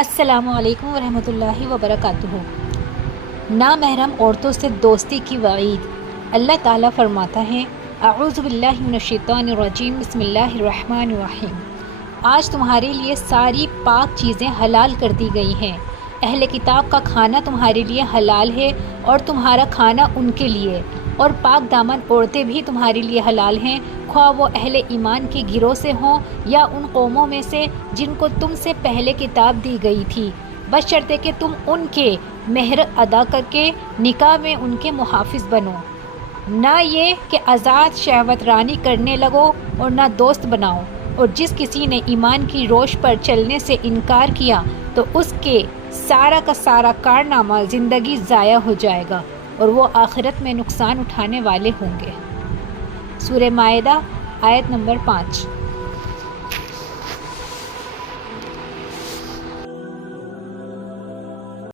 السلام علیکم ورحمۃ اللہ وبرکاتہ۔ نامحرم عورتوں سے دوستی کی وعید۔ اللہ تعالیٰ فرماتا ہے اعوذ باللہ من الشیطان الرجیم بسم اللہ الرحمن الرحیم۔ آج تمہارے لیے ساری پاک چیزیں حلال کر دی گئی ہیں۔ اہل کتاب کا کھانا تمہارے لیے حلال ہے اور تمہارا کھانا ان کے لیے، اور پاک دامن عورتیں بھی تمہارے لیے حلال ہیں، خواہ وہ اہل ایمان کے گروہ سے ہوں یا ان قوموں میں سے جن کو تم سے پہلے کتاب دی گئی تھی، بشرطے کہ تم ان کے مہر ادا کر کے نکاح میں ان کے محافظ بنو، نہ یہ کہ آزاد شہوت رانی کرنے لگو اور نہ دوست بناؤ۔ اور جس کسی نے ایمان کی روش پر چلنے سے انکار کیا تو اس کے سارا کا سارا کارنامہ زندگی ضائع ہو جائے گا اور وہ آخرت میں نقصان اٹھانے والے ہوں گے۔ سورہ مائدہ آیت نمبر 5۔